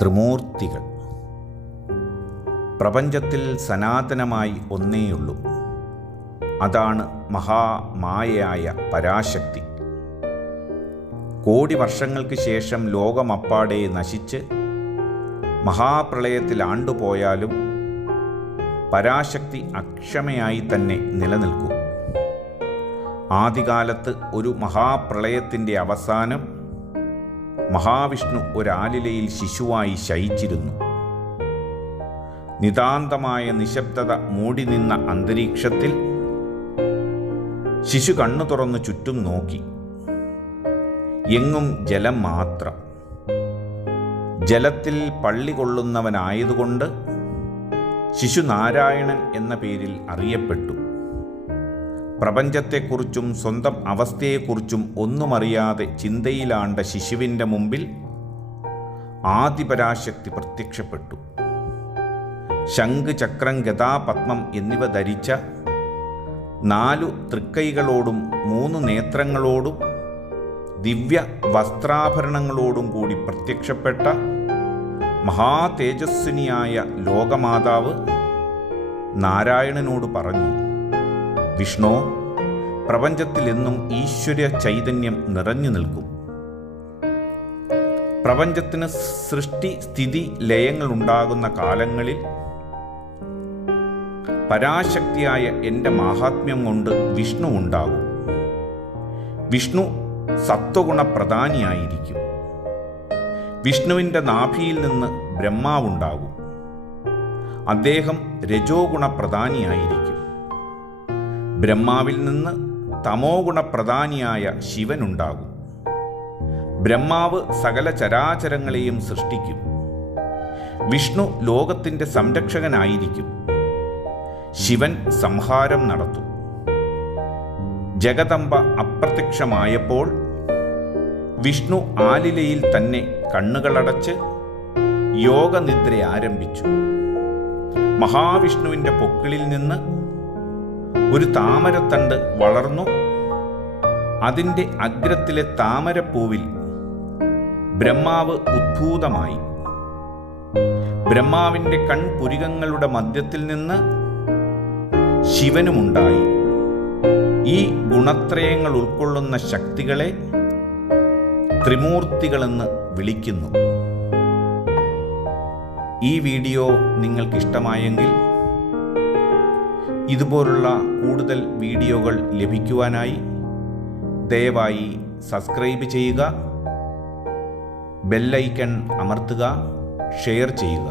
ത്രിമൂർത്തികൾ. പ്രപഞ്ചത്തിൽ സനാതനമായി ഒന്നേയുള്ളൂ. അതാണ് മഹാമായയായ പരാശക്തി. കോടി വർഷങ്ങൾക്ക് ശേഷം ലോകമപ്പാടെ നശിച്ച് മഹാപ്രളയത്തിൽ ആണ്ടുപോയാലും പരാശക്തി അക്ഷമയായി തന്നെ നിലനിൽക്കും. ആദികാലത്ത് ഒരു മഹാപ്രളയത്തിന്റെ അവസാനം മഹാവിഷ്ണു ഒരാലിലയിൽ ശിശുവായി ശയിച്ചിരുന്നു. നിതാന്തമായ നിശബ്ദത മൂടി നിന്ന അന്തരീക്ഷത്തിൽ ശിശു കണ്ണു തുറന്ന് ചുറ്റും നോക്കി. എങ്ങും ജലം മാത്രം. ജലത്തിൽ പള്ളി കൊള്ളുന്നവനായതുകൊണ്ട് ശിശു നാരായണൻ എന്ന പേരിൽ അറിയപ്പെട്ടു. പ്രപഞ്ചത്തെക്കുറിച്ചും സ്വന്തം അവസ്ഥയെക്കുറിച്ചും ഒന്നുമറിയാതെ ചിന്തയിലാണ്ട ശിശുവിന്റെ മുമ്പിൽ ആദിപരാശക്തി പ്രത്യക്ഷപ്പെട്ടു. ശംഖ് ചക്രം ഗതാപത്മം എന്നിവ ധരിച്ച നാലു തൃക്കൈകളോടും മൂന്ന് നേത്രങ്ങളോടും ദിവ്യ വസ്ത്രാഭരണങ്ങളോടും കൂടി പ്രത്യക്ഷപ്പെട്ട മഹാതേജസ്വിനിയായ ലോകമാതാവ് നാരായണനോട് പറഞ്ഞു വിഷ്ണു പ്രപഞ്ചത്തിൽ എന്നും ഈശ്വര ചൈതന്യം നിറഞ്ഞു നിൽക്കും. പ്രപഞ്ചത്തിന് സൃഷ്ടി സ്ഥിതി ലയങ്ങൾ ഉണ്ടാകുന്ന കാലങ്ങളിൽ പരാശക്തിയായ എന്റെ മാഹാത്മ്യം കൊണ്ട് വിഷ്ണു ഉണ്ടാകും. വിഷ്ണു സത്വഗുണ പ്രധാനിയായിരിക്കും വിഷ്ണുവിന്റെ നാഭിയിൽ നിന്ന് ബ്രഹ്മാവുണ്ടാകും. അദ്ദേഹം രജോ ഗുണ പ്രധാനിയായിരിക്കും ബ്രഹ്മാവിൽ നിന്ന് തമോ ഗുണപ്രധാനിയായ ശിവനുണ്ടാകും. ബ്രഹ്മാവ് സകല ചരാചരങ്ങളെയും സൃഷ്ടിക്കും. വിഷ്ണു ലോകത്തിന്റെ സംരക്ഷകനായിരിക്കും. ശിവൻ സംഹാരം നടത്തും. ജഗദമ്പ അപ്രത്യക്ഷമായപ്പോൾ വിഷ്ണു ആലിലയിൽ തന്നെ കണ്ണുകളടച്ച് യോഗനിദ്ര ആരംഭിച്ചു. മഹാവിഷ്ണുവിന്റെ പൊക്കിളിൽ നിന്ന് ഒരു താമരത്തണ്ട് വളർന്നു. അതിന്റെ അഗ്രത്തിലെ താമരപ്പൂവിൽ ബ്രഹ്മാവ് ഉദ്ഭൂതമായി ബ്രഹ്മാവിന്റെ കൺപുരികങ്ങളുടെ മധ്യത്തിൽ നിന്ന് ശിവനുമുണ്ടായി. ഈ ഗുണത്രയങ്ങൾ ഉൾക്കൊള്ളുന്ന ശക്തികളെ ത്രിമൂർത്തികളെന്ന് വിളിക്കുന്നു. ഈ വീഡിയോ നിങ്ങൾക്കിഷ്ടമായെങ്കിൽ ഇതുപോലുള്ള കൂടുതൽ വീഡിയോകൾ ലഭിക്കുവാനായി ദയവായി സബ്സ്ക്രൈബ് ചെയ്യുക ബെല്ലൈക്കൺ അമർത്തുക ഷെയർ ചെയ്യുക.